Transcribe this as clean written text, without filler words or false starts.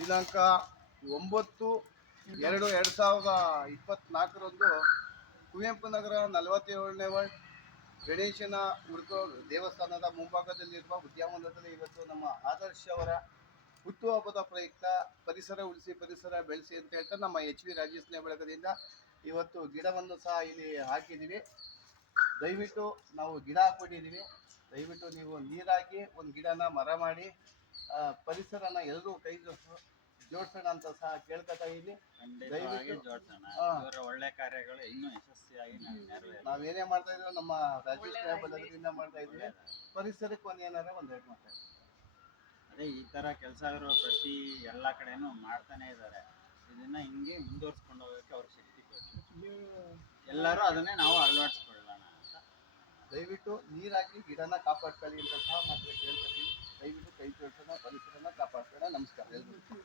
ದಿನಾಂಕ 9/2/2024 ಕುವೆಂಪು ನಗರ 47ನೇ ವಾರ್ಡ್ ಗಣೇಶನ ಹುಡುಕೋ ದೇವಸ್ಥಾನದ ಮುಂಭಾಗದಲ್ಲಿರುವ ಉದ್ಯಾನವನದಲ್ಲಿ ಇವತ್ತು ನಮ್ಮ ಆದರ್ಶ ಅವರ ಹುಟ್ಟುಹಬ್ಬದ ಪ್ರಯುಕ್ತ ಪರಿಸರ ಉಳಿಸಿ ಪರಿಸರ ಬೆಳೆಸಿ ಅಂತ ಹೇಳ್ತಾ ನಮ್ಮ HV ರಾಜೇಶ್ ಬಳಗದಿಂದ ಇವತ್ತು ಗಿಡವನ್ನು ಸಹ ಇಲ್ಲಿ ಹಾಕಿದ್ದೀವಿ. ದಯವಿಟ್ಟು ನಾವು ಗಿಡ ಹಾಕ್ಬಿಟ್ಟಿದ್ದೀವಿ, ದಯವಿಟ್ಟು ನೀವು ನೀರು ಹಾಕಿ ಒಂದು ಗಿಡನ ಮರ ಮಾಡಿ ಪರಿಸರನ ಎಲ್ಲರೂ ಕೈ ಜೋಡಿಸೋಣ ಅಂತ ಸಹ ಕೇಳ್ಕೊತಾ ಇದ್ದೀನಿ. ಒಳ್ಳೆ ಕಾರ್ಯಗಳು ಇನ್ನೂ ಯಶಸ್ವಿಯಾಗಿ ನಾವೇನೇ ಮಾಡ್ತಾ ಇದ್ದೀವಿ ನಮ್ಮ ರಾಜ್ಯ ಬಳಗದಿಂದ ಮಾಡ್ತಾ ಇದ್ದೀವಿ. ಪರಿಸರಕ್ಕೆ ಏನಾರ ಒಂದೆರಡು ಮಾತಾಡ್ತೀವಿ. ಅದೇ ಈ ಥರ ಕೆಲಸ ಇರೋ ಪ್ರತಿ ಎಲ್ಲ ಕಡೆನೂ ಮಾಡ್ತಾನೆ ಇದ್ದಾರೆ. ಇದನ್ನ ಹಿಂಗೆ ಮುಂದುವರ್ಸ್ಕೊಂಡು ಹೋಗೋಕ್ಕೆ ಅವ್ರ ಶಕ್ತಿ ಬೇಕು. ಎಲ್ಲರೂ ಅದನ್ನೇ ನಾವು ಅಳವಡಿಸ್ಕೊಳ್ಳೋಣ ಅಂತ ದಯವಿಟ್ಟು ನೀರು ಹಾಕಿ ಗಿಡನ ಕಾಪಾಡ್ಕೊಳ್ಳಿ ಅಂತ ಸಹ ಮಾತ್ರ ಕೇಳ್ಕೊತೀವಿ. ದಯವಿಟ್ಟು ಕೈ ಜೋಡಿಸೋಣ, ಪರಿಸರನ ಕಾಪಾಡ್ಕೊಳ್ಳೋಣ. ನಮಸ್ಕಾರ ಎಲ್ರಿಗೂ.